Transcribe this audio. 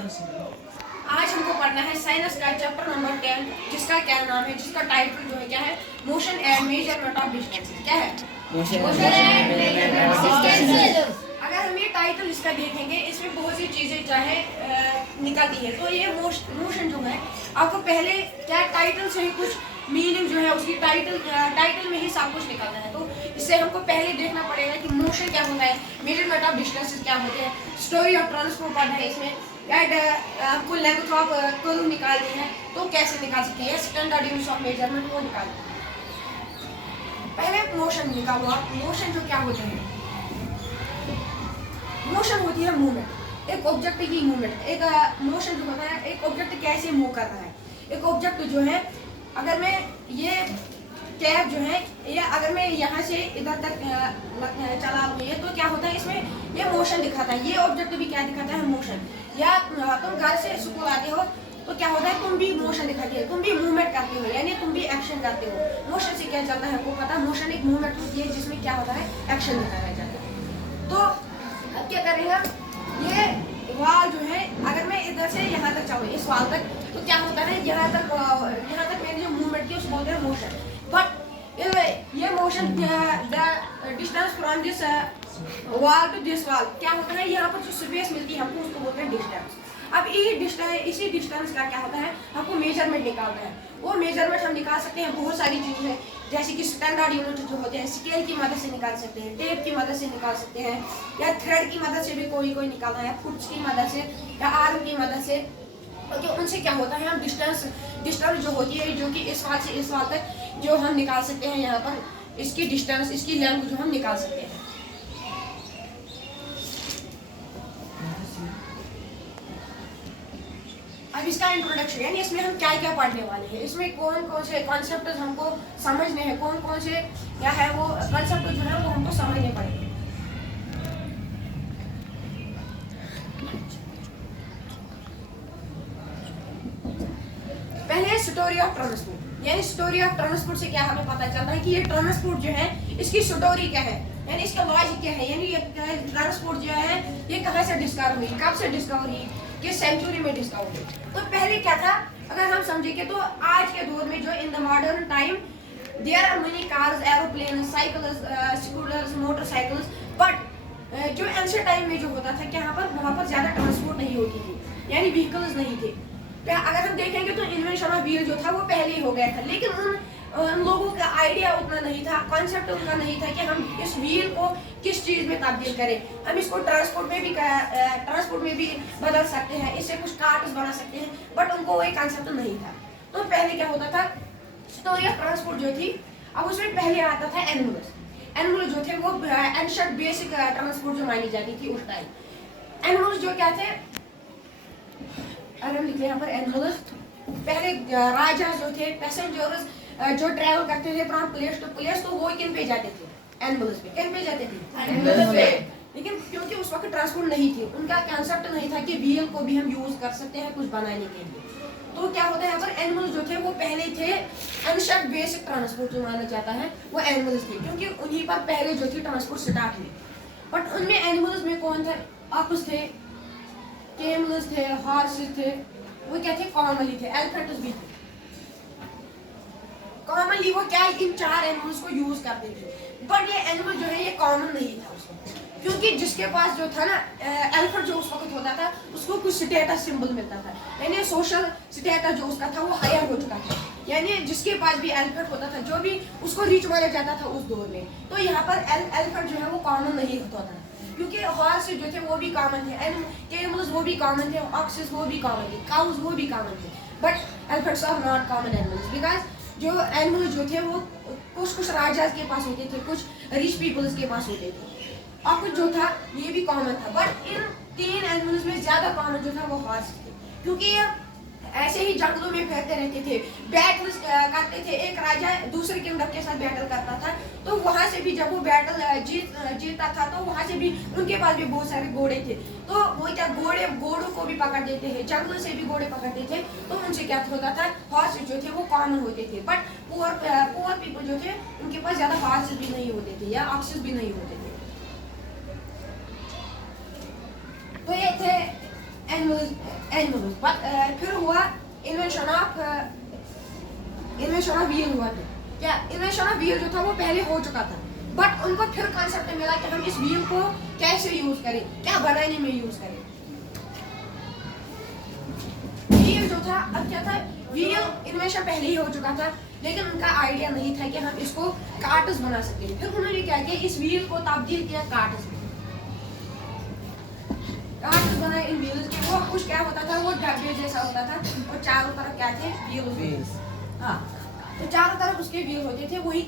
आज हमको पढ़ना है साइंस का चैप्टर नंबर 10, जिसका क्या नाम है, जिसका टाइटल जो है क्या है, motion and measurement of distance. क्या है? Motion and measurement of distance. अगर हम ये टाइटल इसका देखेंगे, इसमें बहुत सी चीजें चाहे निकलती है। तो ये मोशन जो है, आपको पहले क्या टाइटल से ही कुछ मीनिंग जो है उसकी टाइटल में ही सब कुछ निकलता है। तो इससे हमको पहले देखना पड़ेगा कि मोशन क्या होता है, मेजरमेंट ऑफ डिस्टेंसेस क्या होते हैं, स्टोरी ऑफ ट्रांसपोर्ट पढ़ना है इसमें, आपको लेंथ ऑफ कर्व निकालनी है तो कैसे निकाल सकते हैं, स्टैंडर्ड यूनिट्स ऑफ मेजरमेंट वो निकालना है। पहले मोशन निकालो आप। मोशन जो क्या होते हैं, मोशन होती है मूवमेंट, एक ऑब्जेक्ट की मूवमेंट। एक मोशन जो होता है, एक ऑब्जेक्ट कैसे मूव कर रहा है। एक ऑब्जेक्ट जो है, अगर मैं ये कैब जो है, या अगर मैं यहाँ से इधर तक चला रही है तो क्या होता है, इसमें ये मोशन दिखाता है। ये ऑब्जेक्ट भी क्या दिखाता है, मोशन। या तुम घर से स्कूल आते हो तो क्या होता है, तुम भी मोशन दिखाती है, तुम भी मूवमेंट करते हो, यानी तुम भी एक्शन करते हो। मोशन से क्या चलता है आपको पता है, मोशन एक मूवमेंट होती है जिसमें क्या होता है, एक्शन दिखाया जाता है। तो अब क्या करेंगे, ये वाल जो है, अगर मैं इधर से यहाँ तक चलूँ इस वाल तक, तो क्या होता है, यहाँ तक मेरी जो मूवमेंट की उसको बोलते हैं मोशन। बट ये motion the distance from this वाल टू दिस वाल, क्या होता है, यहाँ पर जो स्पेस मिलती है हमको उसको बोलते हैं डिस्टेंस। अब इसी डिस्टेंस का क्या होता है, हमको मेजरमेंट निकालना है। वो मेजरमेंट हम निकाल सकते हैं बहुत सारी चीज़ें हैं, जैसे कि स्टैंडर्ड यूनिट जो होते हैं, स्केल की मदद से निकाल सकते हैं, टेप की मदद से निकाल सकते हैं, या थ्रेड की मदद से भी कोई निकालना है, फुट्स की मदद से या आर्म की मदद से। तो उनसे क्या होता है, हम डिस्टेंस जो होती है, जो कि इस वाल से इस वाल तक जो हम निकाल सकते हैं, यहाँ पर इसकी डिस्टेंस, इसकी लेंथ जो हम निकाल सकते हैं। अब इसका इंट्रोडक्शन, यानी इसमें हम क्या क्या पढ़ने वाले हैं, इसमें कौन कौन से कॉन्सेप्ट हमको समझने हैं, कौन कौन से क्या है वो कॉन्सेप्ट जो है वो हमको समझने पड़ेंगे। पहले स्टोरी ऑफ ट्रांसपोर्ट, यानी स्टोरी ऑफ ट्रांसपोर्ट से क्या हमें पता चलता है कि ये ट्रांसपोर्ट जो है इसकी स्टोरी क्या है, यानी इसका लॉजिक क्या है, यानी ये ट्रांसपोर्ट जो है ये कहाँ से डिस्कवर हुई, कब से डिस्कवर हुई, किस सेंचुरी में डिस्कवर हुई। तो पहले क्या था, अगर हम समझेंगे तो आज के दौर में जो in the modern time there are many cars, aeroplane, cycles, scooters, motorcycles, but जो एंशिएंट टाइम में जो होता था, क्या वहाँ पर ज्यादा ट्रांसपोर्ट नहीं होती थी, यानी व्हीकल्स नहीं थे। अगर हम देखेंगे तो इन्वेंशन ऑफ व्हील जो था वो पहले ही हो गया था, लेकिन उन लोगों का आइडिया उतना नहीं था, कॉन्सेप्ट उतना नहीं था कि हम इस व्हील को किस चीज में तब्दील करें, हम इसको ट्रांसपोर्ट में भी बदल सकते हैं, इससे कुछ कार्स बना सकते हैं, बट उनको वही कॉन्सेप्ट नहीं था। तो पहले क्या होता था, स्टोरी ऑफ ट्रांसपोर्ट जो थी, अब उसमें पहले आता था एनिमल्स जो थे वो एंशिएंट बेसिक ट्रांसपोर्ट जो मानी जाती थी उस टाइम। एनिमल्स जो क्या थे, अगर हम लिखते हैं यहाँ पर एनिमल्स, पहले राजा जो थे, पैसेंजर्स जो ट्रैवल करते थे फ्रॉम प्लेस टू प्लेस, तो वो किन पे जाते थे, एनिमल्स पे। किन पे जाते थे, एनिमल्स पे। लेकिन क्योंकि उस वक्त ट्रांसपोर्ट नहीं थी, उनका कंसेप्ट नहीं था कि व्हील को भी हम यूज कर सकते हैं कुछ बनाने के लिए। तो क्या होता है, यहाँ पर एनिमल्स जो थे वो पहले थे एंशिएंट बेसिक ट्रांसपोर्ट जो माना जाता है वो एनिमल्स थे, क्योंकि उन्हीं पर पहले जो थी ट्रांसपोर्ट स्टार्ट हुई। बट उनमें एनिमल्स में कौन थे, ऑक्स थे, कैमल्स थे, हॉर्सेस थे, वो क्या थे, कॉमनली थे, एलिफेंट्स भी थे। कॉमनली वो क्या इन चार एनिमल्स को यूज करते थे, बट ये एनिमल जो है ये कॉमन नहीं था उसको, क्योंकि जिसके पास जो था ना एलिफेंट जो उस वक्त होता था उसको कुछ स्टेटस सिंबल मिलता था, यानी सोशल स्टेटस जो उसका था वो हायर हो चुका था, यानी जिसके पास भी एलिफेंट होता था जो भी उसको रिच माना जाता था उस दौर में। तो यहाँ पर एलिफेंट जो है वो कॉमन नहीं होता था, क्योंकि हॉर्स जो थे वो भी कॉमन थे, कैमल्स वो भी कॉमन थे, ऑक्सेस वो भी कॉमन थे, काउस वो भी कॉमन थे, but elephants are not common animals, because जो एनिमल्स जो थे वो कुछ राजाज के पास होते थे, कुछ रिच पीपल्स के पास होते थे, और कुछ जो था ये भी कॉमन था। बट इन तीन एनिमल्स में ज्यादा कॉमन जो था वो हॉर्स थे, क्योंकि ये ऐसे ही जंगलों में फिरते रहते थे, बैटल्स करते थे, एक राजा दूसरे किंगडम के साथ बैटल करता था, तो वहां से भी जब वो बैटल जीतता था तो वहां से भी उनके पास भी बहुत सारे घोड़े थे, तो वो क्या घोड़ों को भी पकड़ देते थे, जंगलों से भी घोड़े पकड़ते थे, तो उनसे क्या होता था, हॉर्स जो थे वो कॉमन होते थे। बट पुअर पीपल जो थे उनके पास ज्यादा हॉर्सेस भी नहीं होते थे या ऑक्सेस भी नहीं होते थे। तो ये थे एनिमल्स फिर हुआ इन्वेंशन ऑफ व्हील हुआ। था क्या इन्वेंशन ऑफ व्हील जो था वो पहले हो चुका था, बट उनको फिर कॉन्सेप्ट मिला कि हम इस व्हील को कैसे यूज करें, क्या बनाने में यूज करें। व्हील जो था, अब क्या था, व्हील इन्वेंशन पहले ही हो चुका था, लेकिन उनका आइडिया नहीं था कि हम इसको कार्ट्स बना सकते हैं। फिर उन्होंने क्या किया, इस व्हील को तब्दील किया कार्ट्स में। कार्ट्स बनाए इन व्हील्स के। वो कुछ क्या होता था, वो डब्बे जैसा होता था और चारों तरफ क्या थे, व्हील। हाँ, तो चारों तरफ उसके व्हील होते थे, वही